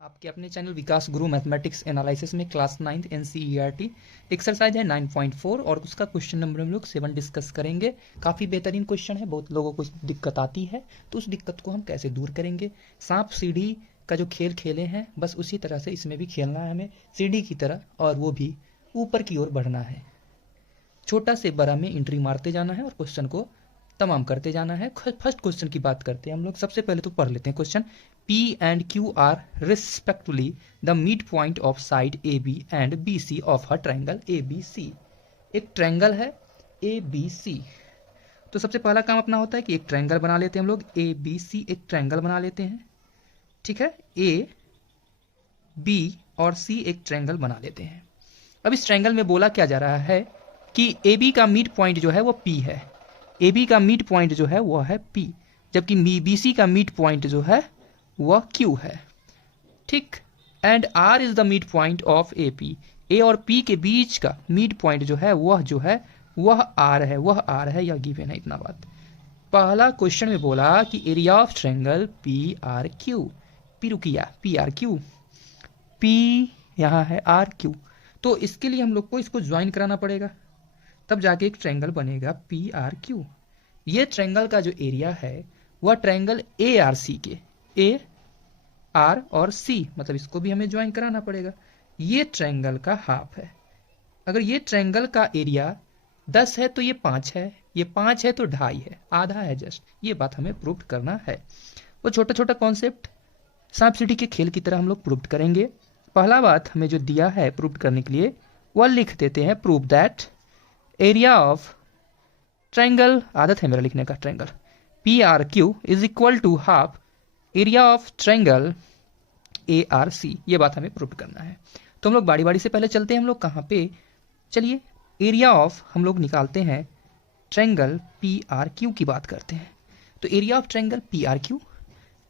आपके अपने चैनल विकास गुरु mathematics analysis में क्लास 9th एनसीईआरटी एक्सरसाइज है 9.4 और उसका क्वेश्चन नंबर हम लोग 7 डिस्कस करेंगे। काफ़ी बेहतरीन क्वेश्चन है, बहुत लोगों को दिक्कत आती है, तो उस दिक्कत को हम कैसे दूर करेंगे। सांप सीढ़ी का जो खेल खेले हैं बस उसी तरह से इसमें भी खेलना है हमें, सीढ़ी की तरह, और वो भी ऊपर की ओर बढ़ना है। छोटा से बड़ा में एंट्री मारते जाना है और क्वेश्चन को तमाम करते जाना है। फर्स्ट क्वेश्चन की बात करते हैं हम लोग। सबसे पहले तो पढ़ लेते हैं question. P and Q are respectively the midpoint of side AB and BC of a triangle ABC। एक ट्रायंगल है ABC, तो सबसे पहला काम अपना होता है कि एक ट्रायंगल बना लेते हैं हम लोग। ABC एक ट्रायंगल बना लेते हैं, ठीक है। A, B और C एक ट्रायंगल बना लेते हैं। अब इस ट्रायंगल में बोला क्या जा रहा है कि AB का मिड पॉइंट जो है वो P है। AB का मिड पॉइंट जो है वो है P, जबकि BC का मिड पॉइंट जो है वह Q है, ठीक। And R is the mid point of AP। A और P के बीच का मिड पॉइंट जो है वह R है, वह R है, यह गिवन है। इतना बात। पहला क्वेश्चन में बोला कि area of triangle PRQ, P रुकिया PRQ, P यहाँ है RQ, तो इसके लिए हम लोग को इसको ज्वाइन कराना पड़ेगा, तब जाके एक ट्रायंगल बनेगा PRQ। ये ट्रायंगल का जो एरिया है वह ट्रायंगल ARC के, A, R और C, मतलब इसको भी हमें ज्वाइन कराना पड़ेगा। ये ट्रायंगल का हाफ है। अगर ये ट्रायंगल का एरिया 10 है तो ये 5 है, ये 5 है तो 2.5 है, आधा है जस्ट। ये बात हमें प्रूव करना है। वो छोटा छोटा कॉन्सेप्ट सांप सीढ़ी के खेल की तरह हम लोग प्रूव करेंगे। पहला बात हमें जो दिया है प्रूव करने के लिए वह लिख देते हैं, prove that area of triangle, आदत है मेरा लिखने का, triangle PRQ is equal to half area of triangle ARC। ये बात हमें प्रूव करना है। तो हम लोग बारी बारी से पहले चलते हैं हम लोग कहाँ पे, चलिए एरिया ऑफ हम लोग निकालते हैं ट्रायंगल PRQ की बात करते हैं। तो एरिया ऑफ ट्रायंगल PRQ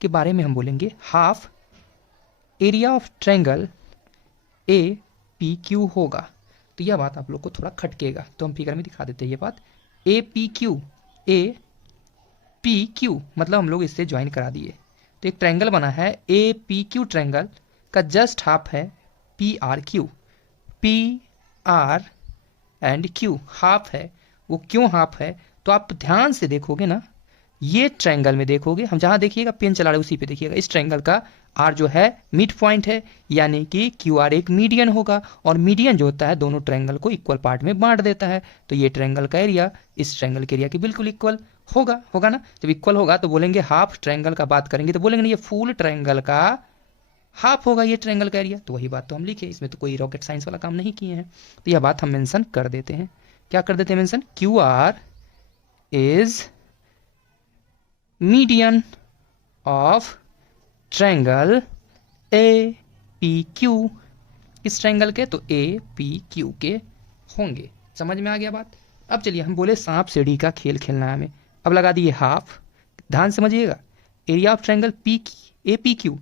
के बारे में हम बोलेंगे half area of triangle APQ होगा। तो यह बात आप लोग को थोड़ा खटकेगा, तो हम फिगर में दिखा देते हैं ये बात। APQ मतलब हम लोग इससे ज्वाइन करा दिए, तो एक ट्रायंगल बना है APQ। ट्रायंगल का जस्ट हाफ है PRQ। PR and Q half है। वो क्यों हाफ है, तो आप ध्यान से देखोगे ना, ये ट्रायंगल में देखोगे, हम जहां देखिएगा पेन चला रहे उसी पे देखिएगा, इस ट्रायंगल का R जो है मिड पॉइंट है, यानी कि QR एक मीडियन होगा, और मीडियन जो होता है दोनों ट्रायंगल को इक्वल पार्ट में बांट देता है। तो ये ट्रायंगल का एरिया इस ट्रायंगल के एरिया के बिल्कुल इक्वल होगा ना। जब इक्वल होगा तो बोलेंगे हाफ, ट्रायंगल का बात करेंगे तो बोलेंगे नहीं, ये फुल ट्रायंगल का हाफ होगा ये ट्रायंगल का एरिया। तो वही बात तो हम लिखे, इसमें तो कोई रॉकेट साइंस वाला काम नहीं किए हैं। तो यह बात हम मेंशन कर देते हैं। क्या कर देते हैं mention, QR is median of triangle APQ। इस ट्रायंगल के तो APQ के होंगे। समझ में आ गया बात। अब चलिए हम बोले सांप सीढ़ी का खेल खेलना है हमें। अब लगा दिए हाफ, ध्यान समझिएगा, एरिया ऑफ ट्रायंगल APQ,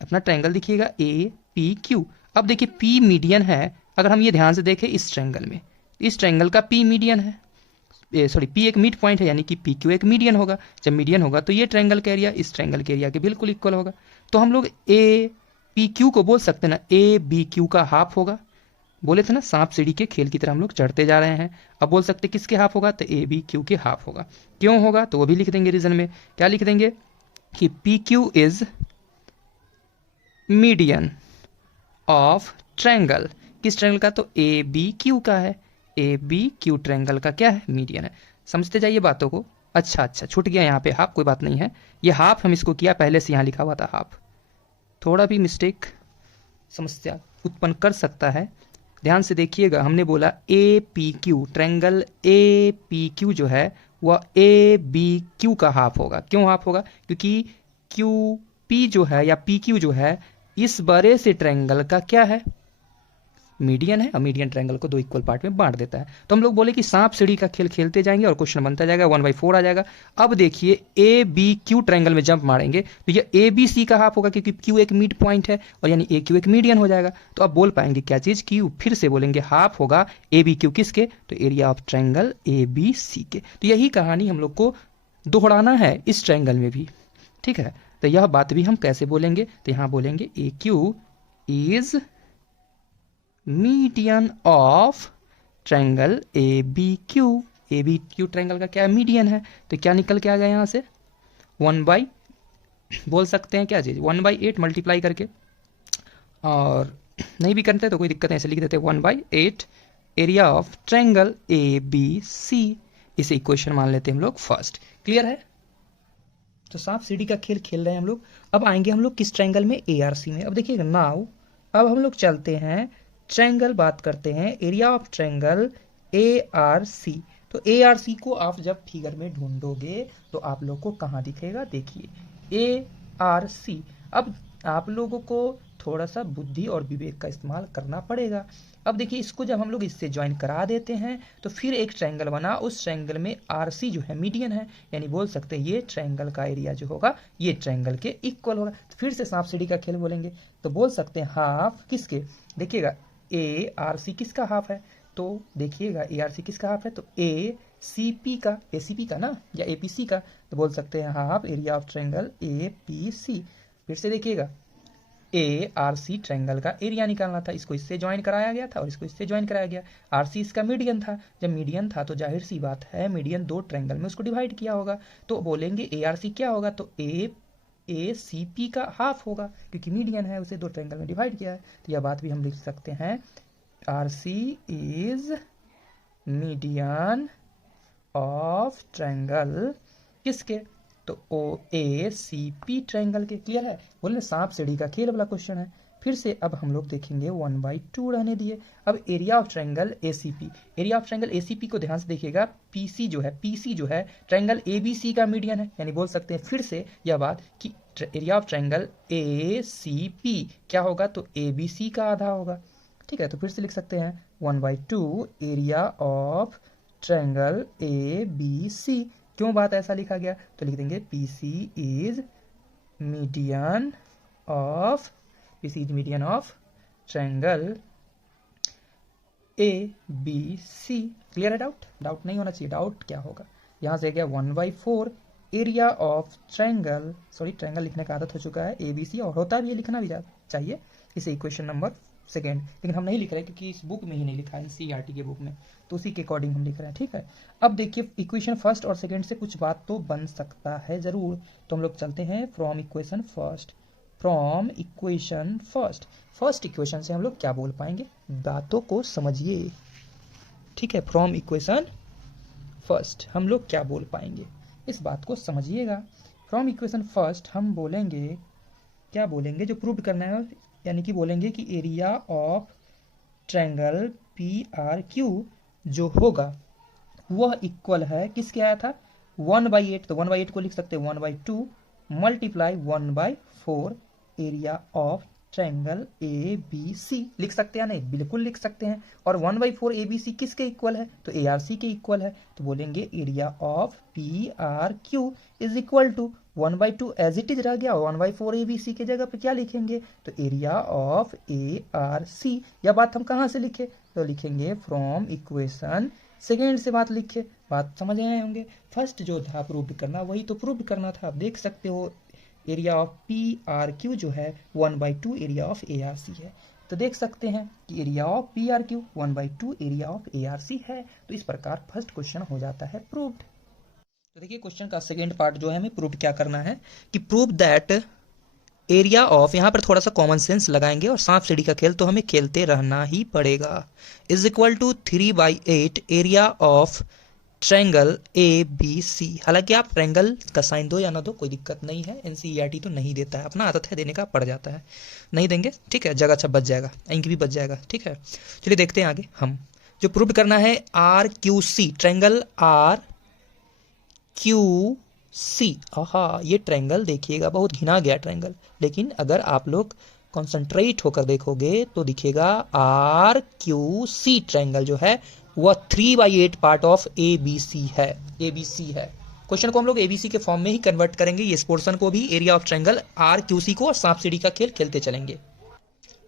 अपना ट्रायंगल दिखिएगा APQ। अब देखिए P मीडियन है, अगर हम ये ध्यान से देखें इस ट्रायंगल में, इस ट्रायंगल का P मीडियन है, P एक मिड पॉइंट है, यानी कि PQ एक मीडियन होगा। जब मीडियन होगा तो ये ट्रायंगल का एरिया इस ट्रायंगल के एरिया के बिल्कुल इक्वल होगा। तो हम लोग APQ को बोल सकते हैं ना ABQ का हाफ होगा। बोले थे ना सांप सीढ़ी के खेल की तरह हम लोग चढ़ते जा रहे हैं। अब बोल सकते किसके हाफ होगा, तो ABQ के हाफ होगा। क्यों होगा, तो वो भी लिख देंगे रीजन में। क्या लिख देंगे कि PQ is median of triangle, किस ट्रायंगल का, तो ABQ का है। ABQ ट्रायंगल का क्या है, मीडियन है। समझते जाइए बातों को। अच्छा छूट गया यहाँ पे हाफ, कोई बात नहीं है, ये हाफ हम इसको किया, पहले से यहाँ लिखा हुआ था हाफ। थोड़ा भी मिस्टेक समस्या उत्पन्न कर सकता है, ध्यान से देखिएगा। हमने बोला APQ, ट्रायंगल APQ जो है वह ABQ का हाफ होगा। क्यों हाफ होगा, क्योंकि QP जो है या PQ जो है इस बड़े से ट्रायंगल का क्या है, मीडियन है, और मीडियन ट्रायंगल को दो इक्वल पार्ट में बांट देता है। तो हम लोग बोले कि सांप सीढ़ी का खेल खेलते जाएंगे और क्वेश्चन बनता जाएगा, 1/4 आ जाएगा। अब देखिए ABQ ट्रायंगल में जंप मारेंगे तो ये ABC का हाफ होगा, क्योंकि Q एक मिड पॉइंट है, और यानी AQ एक मीडियन हो जाएगा। तो अब बोल पाएंगे क्या चीज, Q, फिर से बोलेंगे हाफ होगा ABQ किसके, तो एरिया ऑफ ट्रायंगल ABC के। तो यही कहानी हम लोग को दोहराना है इस ट्रायंगल में भी, ठीक है। तो यह बात भी हम कैसे बोलेंगे, तो यहाँ बोलेंगे A Q is median of triangle A B Q. A B Q triangle का क्या है, मीडियन है। तो क्या निकल के आ गया यहाँ से, 1/, बोल सकते हैं क्या चीज़, 1/8 मल्टीप्लाई करके, और नहीं भी करते तो कोई दिक्कत नहीं, ऐसे लिख देते 1/8 area of triangle A B C. इसे इक्वेशन मान लेते हैं हम लोग फर्स्ट। क्लियर है। तो सांप सीढ़ी का खेल खेल रहे हैं हम लोग। अब आएंगे हम लोग किस ट्रायंगल में, ए आर सी में। अब देखिएगा नाउ, अब हम लोग चलते हैं ट्रायंगल, बात करते हैं area of triangle A R C. तो ए आर सी को आप जब फिगर में ढूंढोगे तो आप लोग को कहाँ दिखेगा, देखिए ए आर सी। अब आप लोगों को थोड़ा सा बुद्धि और विवेक का इस्तेमाल करना पड़ेगा। अब देखिए इसको जब हम लोग इससे ज्वाइन करा देते हैं तो फिर एक ट्रायंगल बना, उस ट्रायंगल में आर सी जो है मीडियन है, यानी बोल सकते हैं ये ट्रायंगल का एरिया जो होगा ये ट्रायंगल के इक्वल होगा। तो फिर से सांप सीढ़ी का खेल बोलेंगे, तो बोल सकते हैं हाफ किसके, देखिएगा ए आर सी किसका हाफ है, तो देखिएगा ए आर सी किसका हाफ है, तो ए सी पी का, ए सी पी का ना, या ए पी सी का। तो बोल सकते हैं half area of triangle A P C. फिर से देखिएगा ए आर सी ट्रायंगल का एरिया निकालना था, इसको इससे ज्वाइन कराया गया था और इसको इससे ज्वाइन कराया गया। आर सी इसका मीडियन था, जब मीडियन था तो जाहिर सी बात है मीडियन दो ट्रायंगल में उसको डिवाइड किया होगा, तो बोलेंगे ए आर सी क्या होगा, तो ए सी पी का हाफ होगा, क्योंकि मीडियन है, उसे दो ट्रायंगल में डिवाइड किया है। तो यह बात भी हम लिख सकते हैं, R C is median of triangle किसके, तो O A C P triangle के। क्लियर है। बोले सांप सीढ़ी का खेल वाला क्वेश्चन है। फिर से अब हम लोग देखेंगे 1/2 रहने दिए। अब area of triangle A C P, area of triangle A C P को ध्यान से देखिएगा, पी सी जो है, पी सी जो है ट्रायंगल ए बी सी का मीडियन है, यानी बोल सकते हैं फिर से यह बात कि area of triangle A C P क्या होगा, तो ए बी सी का आधा होगा। ठीक है, तो फिर से लिख सकते हैं 1/2 area of triangle A B C. क्यों बात ऐसा लिखा गया, तो लिख देंगे P C is median of, P C is median of triangle A B C. Clear है। डाउट, डाउट नहीं होना चाहिए। डाउट क्या होगा, यहाँ से गया 1/4 area of triangle, sorry triangle लिखने का आदत हो चुका है, ए बी सी, और होता भी है, लिखना भी चाहिए। इसे इक्वेशन नंबर सेकेंड, लेकिन हम नहीं लिख रहे क्योंकि इस बुक में ही नहीं लिखा है, एनसीईआरटी के बुक में, तो उसी के अकॉर्डिंग हम लिख रहे हैं। ठीक है। अब देखिए इक्वेशन फर्स्ट और सेकंड से कुछ बात तो बन सकता है जरूर, तो हम लोग चलते हैं from equation first. From equation first, first equation से हम लोग क्या बोल पाएंगे, बातों को समझिए। ठीक है, फ्रॉम इक्वेशन फर्स्ट हम लोग क्या बोल पाएंगे, इस बात को समझिएगा। फ्रॉम इक्वेशन फर्स्ट हम बोलेंगे, क्या बोलेंगे, जो प्रूव करना है, यानी कि बोलेंगे कि area of triangle P R Q जो होगा वह इक्वल है, किसके आया था, 1/8। तो 1/8 को लिख सकते हैं 1/2 multiply 1/4 area of triangle A B C. लिख सकते हैं, नहीं बिल्कुल लिख सकते हैं। और 1/4 ए बी सी किसके इक्वल है, तो ए आर सी के इक्वल है। तो बोलेंगे area of P R Q is equal to 1/2 as it is रह गया, 1/4 ए बी सी के जगह पे क्या लिखेंगे, तो area of A R C. यह बात हम कहाँ से लिखे, तो लिखेंगे फ्रॉम इक्वेशन सेकेंड से बात लिखे। बात समझ आए होंगे। फर्स्ट जो था प्रूव करना, वही तो प्रूव करना था। आप देख सकते हो area of P R Q जो है 1/2 area of A R C है। तो देख सकते हैं कि area of P R Q 1/2 area of A R C है। तो इस प्रकार फर्स्ट क्वेश्चन हो जाता है प्रूव्ड। तो देखिए क्वेश्चन का सेकेंड पार्ट जो है हमें प्रूव क्या करना है, कि प्रूव दैट एरिया ऑफ, यहाँ पर थोड़ा सा कॉमन सेंस लगाएंगे और सांप सीढ़ी का खेल तो हमें खेलते रहना ही पड़ेगा, is equal to 3/8 area of triangle A B C. हालांकि आप ट्रायंगल का साइन दो या ना दो कोई दिक्कत नहीं है, एनसीईआरटी तो नहीं देता है, अपना आदत है देने का, पड़ जाता है, नहीं देंगे ठीक है, जगह अच्छा बच जाएगा, इंक भी बच जाएगा। ठीक है, चलिए देखते हैं आगे। हम जो प्रूव करना है R Q C, triangle R Q C. हाँ, ये ट्रायंगल देखिएगा बहुत घिना गया ट्रायंगल, लेकिन अगर आप लोग कॉन्सेंट्रेट होकर देखोगे तो दिखेगा आर क्यू सी ट्रायंगल जो है वह 3/8 part of A B C है, ए बी सी है। क्वेश्चन को हम लोग ए बी सी के फॉर्म में ही कन्वर्ट करेंगे, इस पोर्शन को भी area of triangle R Q C को, और सांप सीढ़ी का खेल खेलते चलेंगे।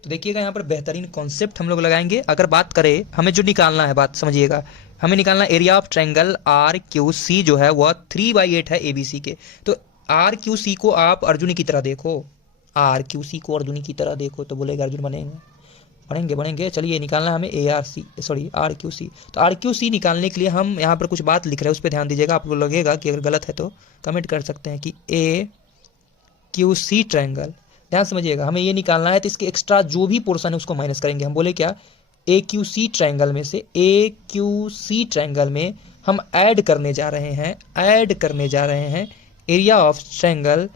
तो देखिएगा यहाँ पर बेहतरीन कॉन्सेप्ट हम लोग लगाएंगे। अगर बात करें हमें जो निकालना है, बात समझिएगा, हमें निकालना area of triangle R Q C जो है वह 3/8 है ए बी सी के। तो आर क्यू सी को आप अर्जुनी की तरह देखो, आर क्यू सी को अर्जुनी की तरह देखो तो बोलेगा अर्जुन बनेंगे, बनेंगे। चलिए निकालना हमें A R C, sorry R Q C. तो आर क्यू सी निकालने के लिए हम यहाँ पर कुछ बात लिख रहे हैं, उस पर ध्यान दीजिएगा। आपको लगेगा कि अगर गलत है तो कमेंट कर सकते हैं कि ए क्यू सी ट्रायंगल, ध्यान समझिएगा। हमें ये निकालना है तो इसके एक्स्ट्रा जो भी पोर्शन है उसको माइनस करेंगे। हम बोले क्या, ए क्यू सी ट्रायंगल में से, ए क्यू सी ट्रायंगल में हम ऐड करने जा रहे हैं area of triangle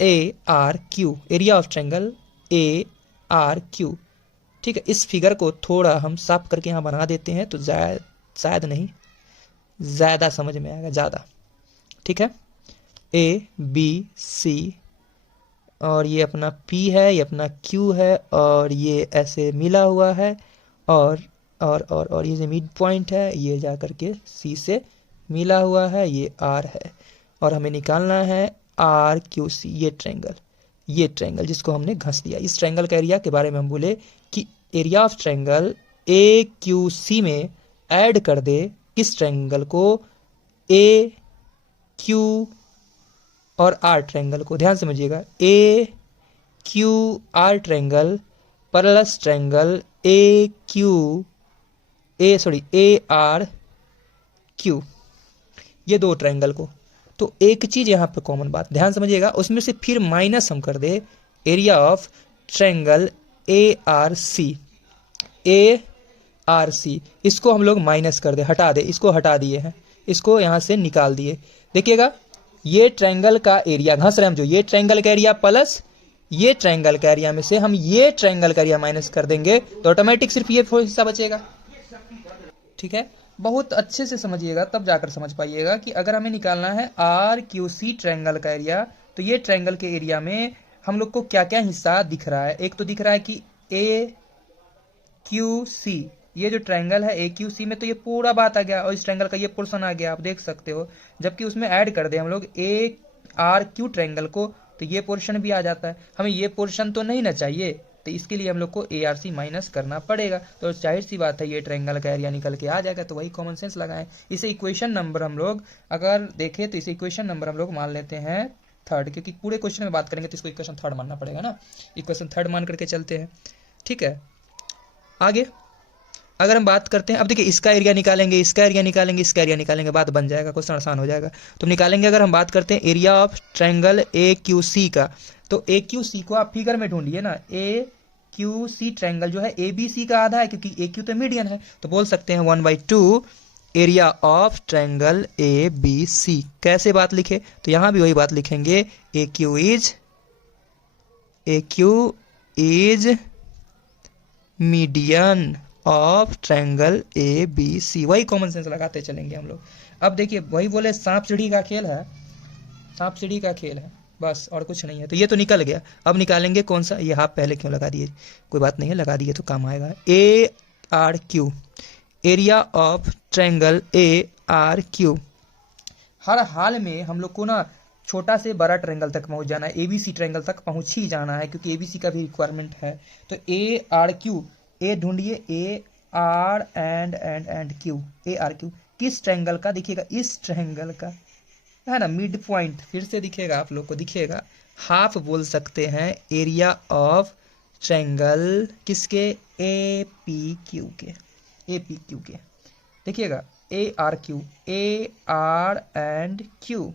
A are Q, area of triangle A are Q. ठीक है, इस फिगर को थोड़ा हम साफ करके यहाँ बना देते हैं तो शायद नहीं, ज़्यादा समझ में आएगा, ज़्यादा। ठीक है, ए बी सी और ये अपना P है, ये अपना Q है और ये ऐसे मिला हुआ है और ये जो मिड पॉइंट है ये जा करके C से मिला हुआ है, ये R है। और हमें निकालना है RQC, ये ट्रायंगल जिसको हमने घस दिया। इस ट्रायंगल का एरिया के बारे में हम बोले कि एरिया ऑफ ट्रायंगल AQC में ऐड कर दे किस ट्रायंगल को, AQ और R ट्रायंगल को। ध्यान समझिएगा, AQR triangle plus triangle ARQ, ये दो ट्रायंगल को। तो एक चीज यहाँ पर कॉमन बात ध्यान समझिएगा, उसमें से फिर माइनस हम कर दे एरिया ऑफ ट्रायंगल ARC, इसको हम लोग माइनस कर दे, हटा दे, इसको हटा दिए हैं, इसको यहाँ से निकाल दिए। देखिएगा ये ट्रायंगल का एरिया घस रहे हम, जो ये ट्रायंगल का एरिया प्लस ये ट्रायंगल का एरिया में से हम ये ट्रायंगल का एरिया माइनस कर देंगे तो ऑटोमेटिक सिर्फ ये हिस्सा बचेगा। ठीक है, बहुत अच्छे से समझिएगा तब जाकर समझ पाइएगा कि अगर हमें निकालना है RQC ट्रायंगल का एरिया तो ये ट्रायंगल के एरिया में हम लोग को क्या क्या हिस्सा दिख रहा है। एक तो दिख रहा है कि AQC, ये जो ट्रायंगल है AQC में तो ये पूरा बात आ गया और इस ट्रायंगल का ये पोर्शन आ गया, आप देख सकते हो। जबकि उसमें ऐड कर दे हम लोग ARQ ट्रायंगल को तो ये पोर्शन भी आ जाता है। हमें ये पोर्शन तो नहीं ना चाहिए, तो इसके लिए हम लोग को ARC माइनस करना पड़ेगा। तो जाहिर सी बात है ये ट्रायंगल का एरिया निकल के आ जाएगा, तो वही कॉमन सेंस लगाएं। इसे इक्वेशन नंबर हम लोग अगर देखें तो इसे इक्वेशन नंबर हम लोग मान लेते हैं 3, क्योंकि पूरे क्वेश्चन में बात करेंगे तो इसको इक्वेशन 3 मानना पड़ेगा ना। इक्वेशन 3 मान करके चलते हैं। ठीक है, आगे अगर हम बात करते हैं, अब देखिए इसका एरिया निकालेंगे, इसका एरिया निकालेंगे, इसका एरिया निकालेंगे, बात बन जाएगा, क्वेश्चन आसान हो जाएगा। तो निकालेंगे, अगर हम बात करते हैं एरिया ऑफ ट्रायंगल AQC का, तो AQC को आप फिगर में ढूंढिए ना। AQC ट्रायंगल जो है ABC का आधा है, क्योंकि AQ तो मीडियन है, तो बोल सकते हैं 1/2 एरिया ऑफ ट्रायंगल ABC। कैसे बात लिखे, तो यहां भी वही बात लिखेंगे, AQ is median of triangle ABC। वही कॉमन सेंस लगाते चलेंगे हम लोग। अब देखिए वही बोले सांप सीढ़ी का खेल है, सांप सीढ़ी का खेल है, बस और कुछ नहीं है। तो ये तो निकल गया, अब निकालेंगे कौन सा, ये हाफ पहले क्यों लगा दिए, कोई बात नहीं है, लगा दिए तो काम आएगा। ARQ, area of triangle ARQ। हर हाल में हम लोग को ना छोटा से बड़ा ट्रायंगल तक पहुंच जाना है, ABC ट्रायंगल तक पहुंच ही जाना है, क्योंकि ABC का भी रिक्वायरमेंट है। तो ARQ, ए ढूंढिए, AR एंड Q, ARQ किस ट्रायंगल का, दिखेगा इस ट्रायंगल का है ना, मिड पॉइंट फिर से दिखेगा, आप लोग को दिखेगा। हाफ बोल सकते हैं एरिया ऑफ ट्रायंगल किसके, APQ के, APQ के। देखिएगा ARQ, AR एंड Q,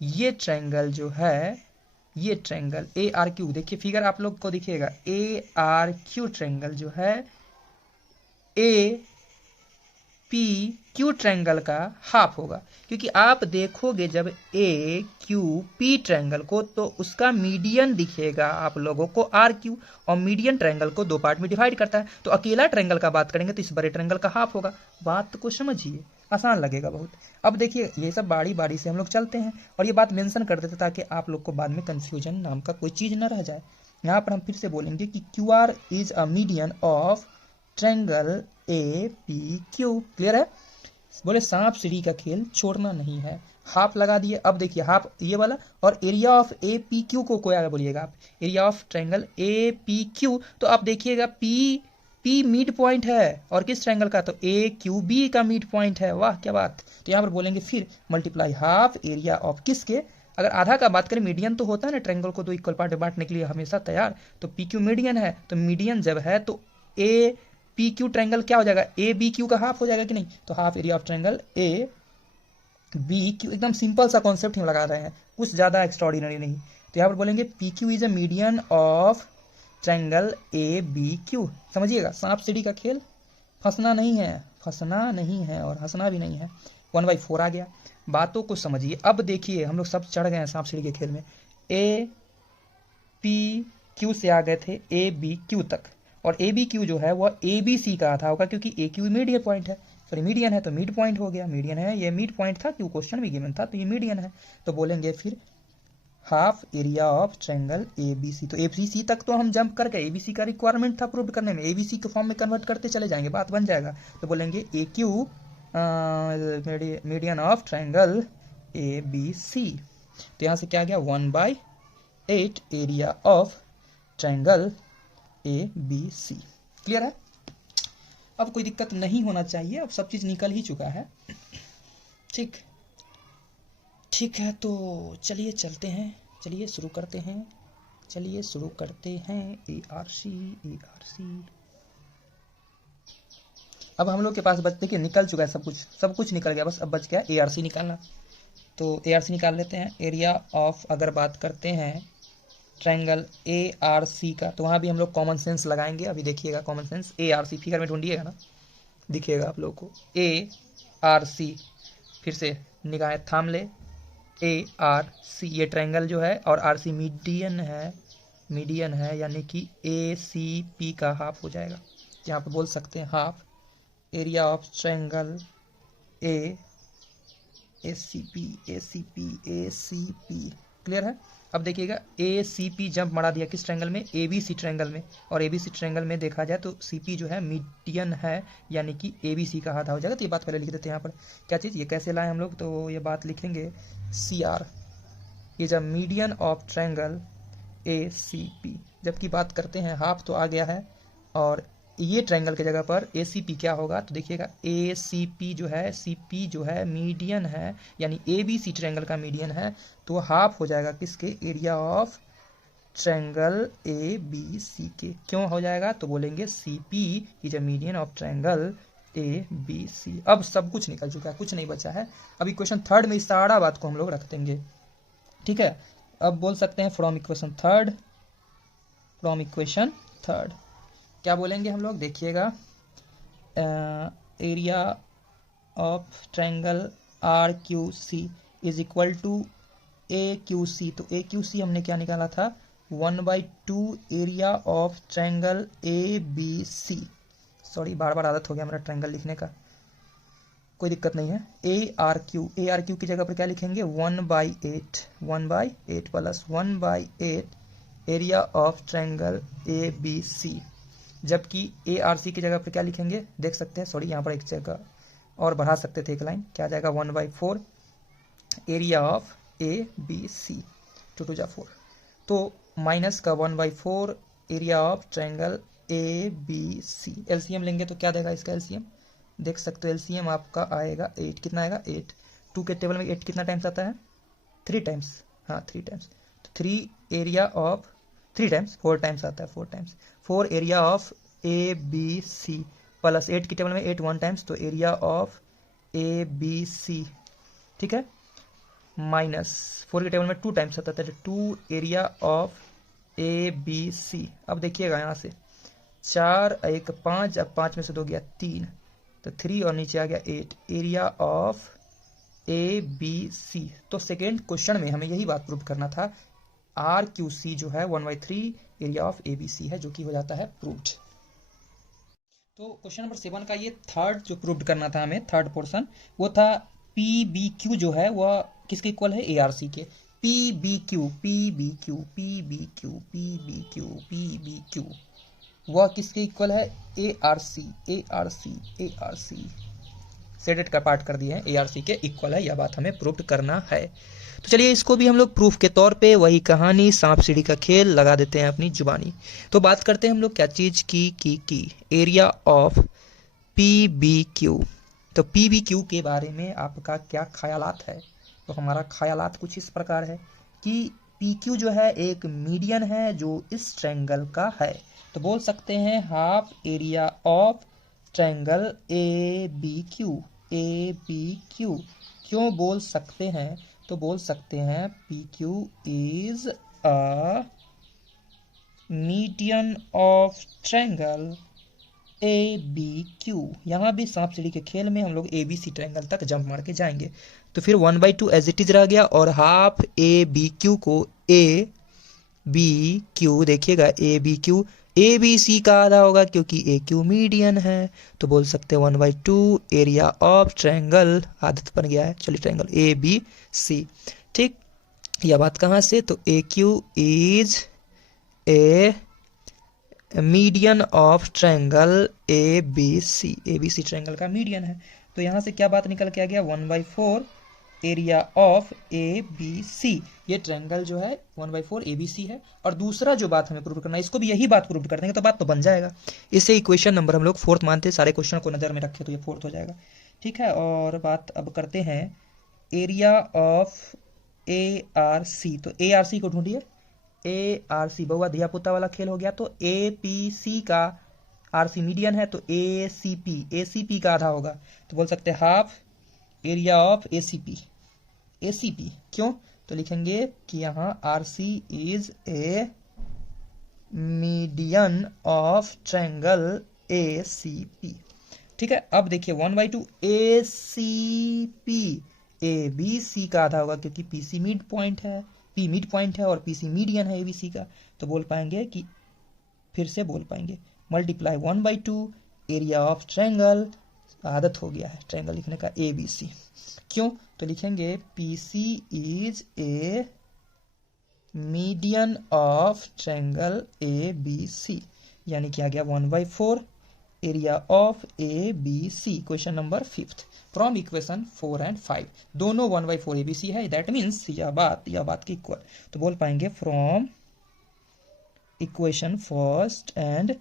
ये ट्रायंगल जो है, ये ट्रायंगल ARQ, देखिए फिगर आप लोग को दिखेगा, ARQ ट्रायंगल जो है APQ ट्रायंगल का हाफ होगा। क्योंकि आप देखोगे जब AQP ट्रायंगल को तो उसका मीडियन दिखेगा आप लोगों को RQ, और मीडियन ट्रायंगल को 2 पार्ट में डिवाइड करता है। तो अकेला ट्रायंगल का बात करेंगे तो इस बड़े ट्रायंगल का हाफ होगा। बात को समझिए, आसान लगेगा बहुत। अब देखिए ये सब बारी बारी से हम लोग चलते हैं और ये बात मेंशन कर देते ताकि आप लोग को बाद में कंफ्यूजन नाम का कोई चीज न रह जाए। यहाँ पर हम फिर से बोलेंगे कि QR is a median of triangle APQ। Clear है, बोले सांप सीढ़ी का खेल छोड़ना नहीं है। हाफ लगा दिए, अब देखिए हाफ ये वाला, और एरिया ऑफ APQ को क्या बोलिएगा आप, एरिया ऑफ ट्रायंगल APQ। तो आप देखिएगा P मिड पॉइंट है, और किस ट्रायंगल का, तो AQB का मिड पॉइंट है। वाह क्या बात। तो यहाँ पर बोलेंगे फिर मल्टीप्लाई हाफ एरिया ऑफ किसके, अगर आधा का बात करें, मीडियन तो होता है ना ट्रायंगल को दो इक्वल पार्ट में बांटने के लिए हमेशा तैयार, तो पी क्यू मीडियन है, तो मीडियन जब है तो ए पी क्यू ट्रायंगल क्या हो जाएगा, ए बी क्यू का हाफ हो जाएगा कि नहीं, तो half area of triangle A B Q. एकदम सिंपल सा कॉन्सेप्ट हम लगा रहे हैं, कुछ ज़्यादा एक्स्ट्राऑर्डिनरी नहीं। तो यहाँ पर बोलेंगे P Q is a median of triangle A B Q. समझिएगा, सांप सीढ़ी का खेल, फंसना नहीं है, फंसना नहीं है और हंसना भी नहीं है। 1/4 आ गया। बातों को समझिए। अब देखिए हम लोग सब चढ़ गए हैं सांप सीढ़ी के खेल में। ए पी क्यू से आ गए थे ए बी क्यू तक, और ए बी क्यू जो है वह ए बी सी का आधा होगा, क्योंकि ए क्यू मीडियन पॉइंट है, सॉरी मीडियन है, तो मिड पॉइंट हो गया। मीडियन है, ये मिड पॉइंट था क्यों क्वेश्चन में गिवन था, तो ये मीडियन है। तो बोलेंगे फिर half area of triangle A B C. तो ए बी सी तक तो हम जंप कर गए, ए बी सी का रिक्वायरमेंट था प्रूव करने में, ए बी सी के फॉर्म में कन्वर्ट करते चले जाएंगे, बात बन जाएगा। तो बोलेंगे A Q median of triangle A B C. तो यहाँ से क्या आ गया, 1/8 area of triangle A B C. Clear है? अब कोई दिक्कत नहीं होना चाहिए, अब सब चीज निकल ही चुका है। ठीक है, तो चलिए चलते हैं, चलिए शुरू करते हैं, चलिए शुरू करते हैं। A R C. अब हम लोग के पास बच, देखिए निकल चुका है सब कुछ निकल गया, बस अब बच गया ए आर सी निकालना। तो ए आर सी निकाल लेते हैं। एरिया ऑफ, अगर बात करते हैं ट्रायंगल ए आर सी का, तो वहाँ भी हम लोग कॉमन सेंस लगाएंगे। अभी देखिएगा common sense, A R C figure में ढूंढिएगा ना, दिखेगा आप लोग को। ए आर सी, फिर से निगाहें थाम ले, ए आर सी, ये ट्रायंगल जो है, और आर सी मीडियन है, यानी कि ए सी पी का हाफ हो जाएगा। यहाँ पे बोल सकते हैं half area of triangle A C P. Clear है? अब देखिएगा ए सी पी जंप मरा दिया किस ट्रायंगल में, ए बी सी ट्रायंगल में, और ए बी सी ट्रायंगल में देखा जाए तो सी पी जो है मीडियन है, यानी कि ए बी सी का आधा हो जाएगा। तो ये बात पहले लिख देते हैं यहाँ पर। क्या चीज़, ये कैसे लाएं हम लोग, तो ये बात लिखेंगे C R is a median of triangle A C P. जबकि बात करते हैं हाफ तो आ गया है, और ये ट्रायंगल की जगह पर ए सी पी क्या होगा, तो देखिएगा ए सी पी जो है, सी पी जो है मीडियन है, यानी ए बी सी ट्रायंगल का मीडियन है, तो हाफ हो जाएगा किसके, area of triangle A B C के। क्यों हो जाएगा, तो बोलेंगे C P is a median of triangle A B C. अब सब कुछ निकल चुका है, कुछ नहीं बचा है। अभी क्वेश्चन थर्ड में इस सारा बात को हम लोग रख देंगे। ठीक है, अब बोल सकते हैं फ्रॉम इक्वेशन थर्ड क्या बोलेंगे हम लोग, देखिएगा area of triangle R Q C is equal to A Q C. तो ए क्यू सी हमने क्या निकाला था, 1/2 area of triangle A B C. Sorry, बार बार आदत हो गया मेरा ट्रायंगल लिखने का, कोई दिक्कत नहीं है। ए आर क्यू की जगह पर क्या लिखेंगे, 1/8 plus 1/8 area of triangle A B C. जबकि ए आर सी की जगह पर क्या लिखेंगे, देख सकते हैं, सॉरी यहाँ पर एक जगह और बढ़ा सकते थे एक लाइन, क्या आ जाएगा, 1/4 area of A B C, 2 जा 4, तो माइनस का 1/4 area of triangle A B C. LCM लेंगे तो क्या देगा इसका एलसीएम, देख सकते हो एलसीएम आपका आएगा 8। कितना आएगा, 8। 2 के टेबल में 8 कितना टाइम्स आता है, 3 टाइम्स, हाँ 3 टाइम्स। तो 3 एरिया ऑफ 3 टाइम्स 4 टाइम्स आता है, 4 times 4 area of A B C, plus 8 की टेबल में 8 1 टाइम्स, तो area of A B C. ठीक है, माइनस 4 की टेबल में 2 टाइम्स आता है, 2 area of A B C. अब देखिएगा यहाँ से 4 1 5, अब 5 में से 2 गया 3, तो 3 और नीचे आ गया 8 area of A B C. तो सेकेंड क्वेश्चन में हमें यही बात प्रूव करना था, आर क्यू सी जो है 1/3 area of A B C है, जो कि हो जाता है प्रूव्ड। तो क्वेश्चन नंबर 7 का ये थर्ड जो प्रूव्ड करना था हमें, थर्ड पोर्शन, वो था पी बी क्यू जो है वह किसके इक्वल है, ए आर सी के। पी बी क्यू वह किसके इक्वल है, ए आर सी। सेडेड का पार्ट कर दिए हैं, ए आर सी के इक्वल है, यह बात हमें प्रूव करना है। तो चलिए इसको भी हम लोग प्रूफ के तौर पे वही कहानी सांप सीढ़ी का खेल लगा देते हैं अपनी जुबानी। तो बात करते हैं हम लोग क्या चीज़ की area of P B Q. तो पी बी क्यू के बारे में आपका क्या ख्यालात है, तो हमारा ख्यालात कुछ इस प्रकार है कि पी क्यू जो है एक मीडियन है जो इस ट्रायंगल का है। तो बोल सकते हैं half area of triangle A B Q. क्यों बोल सकते हैं? तो बोल सकते हैं P Q is a median of triangle A B Q. यहाँ भी सांप सीढ़ी के खेल में हम लोग ए बी सी ट्रायंगल तक जंप मार के जाएंगे। तो फिर 1/2 एज इट इज रह गया और हाफ ए बी क्यू को ए बी क्यू, देखिएगा ए बी सी का आधा होगा क्योंकि ए क्यू मीडियन है। तो बोल सकते हैं 1/2 एरिया ऑफ ट्रायंगल, आदत बन गया है, चलिए ट्रायंगल ए बी सी। ठीक, यह बात कहाँ से? तो A Q is a median of triangle A B C triangle का मीडियन है। तो यहाँ से क्या बात निकल के आ गया? 1/4 area of A B C. ये ट्रायंगल जो है 1/4 ए बी सी है। और दूसरा जो बात हमें प्रूव करना है, इसको भी यही बात प्रूव कर देंगे तो बात तो बन जाएगा। इसे इक्वेशन नंबर हम लोग 4th मानते हैं, सारे क्वेश्चन को नज़र में रखे तो ये 4th हो जाएगा। ठीक है, और बात अब करते हैं area of A R C. तो ए आर सी को ढूंढिए। ए आर सी बहुआ धिया पुता वाला खेल हो गया। तो ए पी सी का आर सी मीडियन है तो ए सी पी का आधा होगा। तो बोल सकते हैं half area of A C P. क्यों? तो लिखेंगे कि यहाँ R C is a median of triangle A C P. ठीक है, अब देखिए 1/2 ए सी पी, ए बी सी का आधा होगा क्योंकि पी सी मिड पॉइंट है, पी मिड पॉइंट है और पी सी मीडियन है ए बी सी का। तो बोल पाएंगे कि फिर से बोल पाएंगे मल्टीप्लाई 1/2 एरिया ऑफ ट्रायंगल, आदत हो गया है ट्रायंगल लिखने का, ए बी सी। क्यों? तो लिखेंगे P C is a median of triangle A B C, यानी कि आ गया 1/4 area of A B C. Question number 5th from equation 4 and 5, दोनों 1/4 ए बी सी है। दैट मीन्स यह बात की इक्वल। तो बोल पाएंगे from equation first and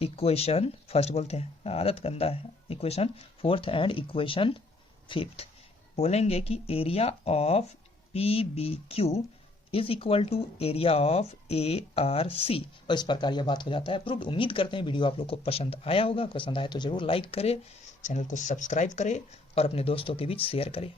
equation first बोलते हैं, आदत गंदा है, equation 4th and equation 5th बोलेंगे कि area of P B Q is equal to area of A R C. और इस प्रकार यह बात हो जाता है प्रूव्ड। उम्मीद करते हैं वीडियो आप लोग को पसंद आया होगा। पसंद आए तो जरूर लाइक करें, चैनल को सब्सक्राइब करें और अपने दोस्तों के बीच शेयर करें।